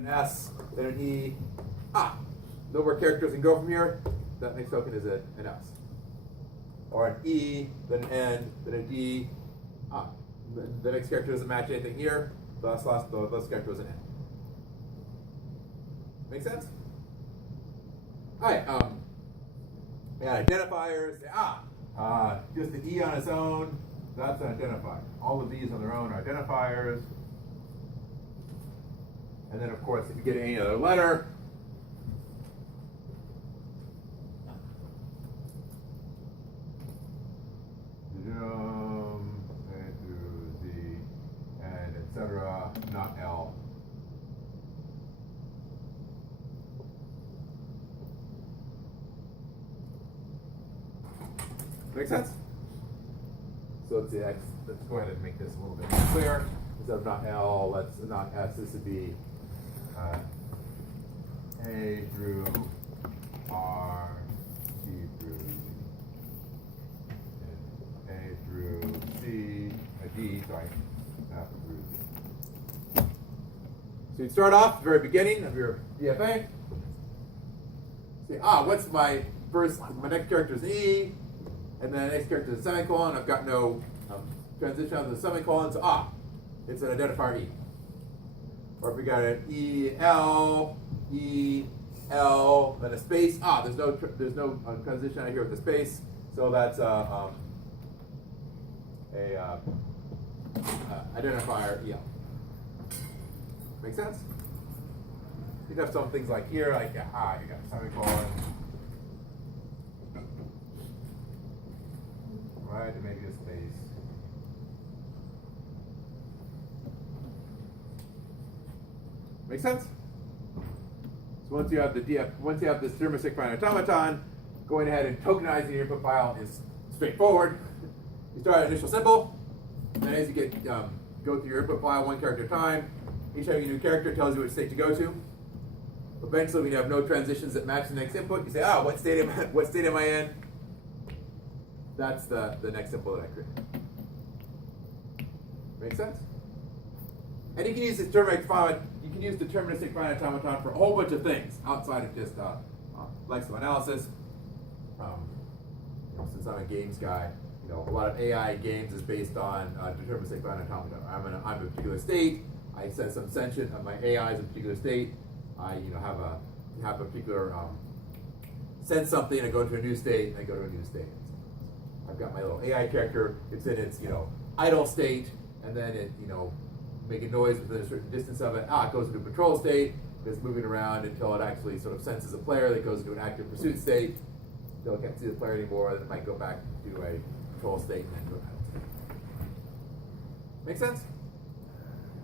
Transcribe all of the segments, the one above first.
An S, then an E. No more characters can go from here. That next token is an S. Or an E, then an N, then a D. The next character doesn't match anything here. The last character was an N. Make sense? Alright, we got identifiers. Just the E on its own, that's an identifier. All of these on their own are identifiers. And then, of course, if you get any other letter, A through Z, and etc., not L. Make sense? So let's see, let's go ahead and make this a little bit more clear. Instead of not L, let's not S, this would be A through R, C through Z. And A through C, D, sorry, F through Z. So you start off at the very beginning of your DFA. Say, what's my next character is E, and then the next character is a semicolon. I've got no transition out of the semicolon, so it's an identifier E. Or if we got an E, L, then a space. There's no transition out here with the space, so that's a identifier EL. Make sense? You have some things like here, like you got a semicolon, right, and maybe a space. Make sense? So once you have this deterministic finite automaton, going ahead and tokenizing your input file is straightforward. You start at initial symbol, and then as you go through your input file one character at a time, each time you do a character tells you which state to go to. Eventually, when you have no transitions that match the next input, you say, what state am I in? That's the next symbol that I created. Make sense? And you can use deterministic finite automaton for a whole bunch of things outside of just lexical analysis. Since I'm a games guy, a lot of AI games is based on deterministic finite automaton. I'm in a particular state. I set some sentient of my AI is in a particular state. I have a particular sense something. I go to a new state. I go to a new state. I've got my little AI character. It's in its idle state, and then it making noise within a certain distance of it. It goes into a patrol state. It's moving around until it actually sort of senses a player. That goes into an active pursuit state. Until it can't see the player anymore. Then it might go back to a patrol state and then to an idle state. Make sense?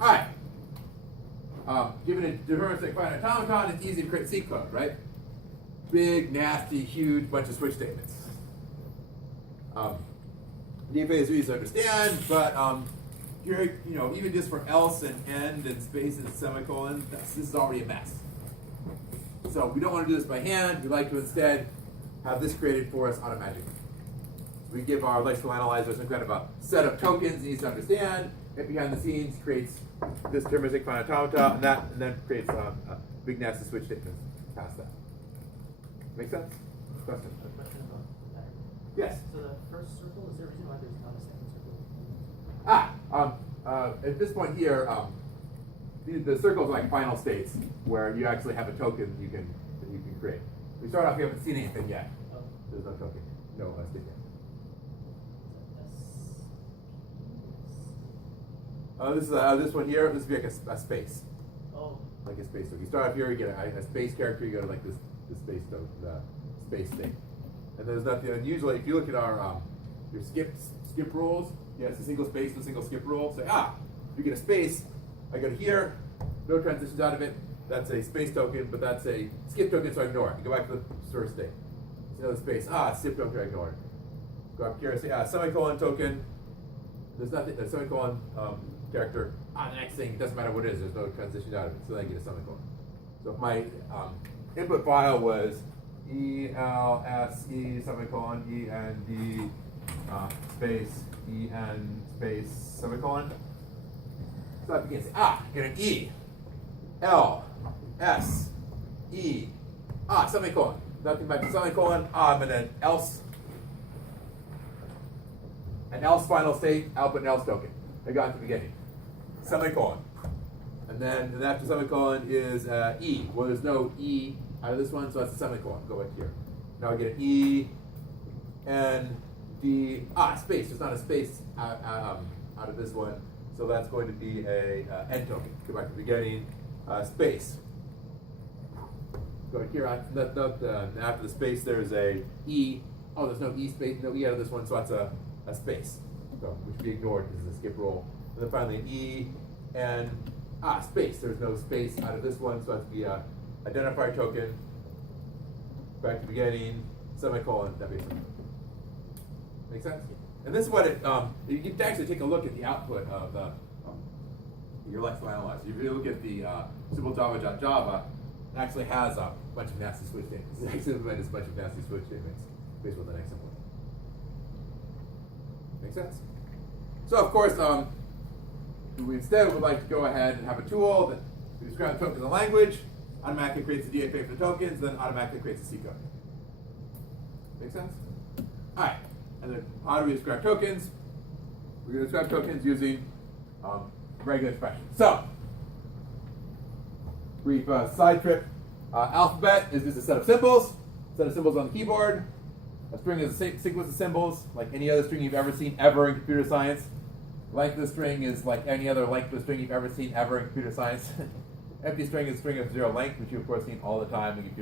All right. Given a deterministic finite automaton, it's easy to create C code, right? Big, nasty, huge bunch of switch statements. DFA is easy to understand, but even just for else and end and space and semicolon, this is already a mess. So we don't want to do this by hand. We like to instead have this created for us automatically. We give our lexical analyzer some kind of a set of tokens it needs to understand. It behind the scenes creates this deterministic finite automata, and then creates a big nasty switch statements past that. Make sense? Question? A question about the pattern. Yes. So the first circle, is there a reason why there's not a second circle? At this point here, the circles are like final states where you actually have a token that you can create. We start off, we haven't seen anything yet. Oh. There's no token. No state yet. This one here, this would be like a space. Oh. Like a space. So you start off here, you get a space character, you go to like this space state. And there's nothing unusual. If you look at our your skip rules, it's a single space and a single skip rule. Say, you get a space, I go to here, no transitions out of it, that's a space token, but that's a skip token, so I ignore it. You go back to the source state. See another space, skip token, I ignore it. Go up here, say, semicolon token, there's nothing, a semicolon character, the next thing, it doesn't matter what it is, there's no transition out of it, so then I get a semicolon. So if my input file was ELSE semicolon END space EN space semicolon, so I begin to say, get an E, L, S, E, semicolon. Nothing but semicolon, and then else. An else final state, output an else token. I got at the beginning. Semicolon. And then after semicolon is E. Well, there's no E out of this one, so that's a semicolon. Go back here. Now I get an E, N, D, space. There's not a space out of this one, so that's going to be a N token. Go back to the beginning. Space. Go back here. After the space, there's a E. Oh, there's no E space, no E out of this one, so that's a space. So which we ignored because it's a skip roll. And then finally an E, N, space. There's no space out of this one, so that's to be a identifier token. Back to beginning, semicolon, that makes sense. Make sense? And this is what it, you can actually take a look at the output of the your lexical analyzer. If you look at the simple Java, it actually has a bunch of nasty switch statements. It actually implements a bunch of nasty switch statements based on the next symbol. Make sense? So of course, we instead would like to go ahead and have a tool that describes tokens in language, automatically creates the DA for the tokens, then automatically creates the C code. Make sense? Alright, and then how do we describe tokens? We're going to describe tokens using regular expressions. So, brief side trip. Alphabet is just a set of symbols on the keyboard. A string is a sequence of symbols, like any other string you've ever seen ever in computer science. Length of the string is like any other length of the string you've ever seen ever in computer science. Empty string is a string of zero length, which you've of course seen all the time in computer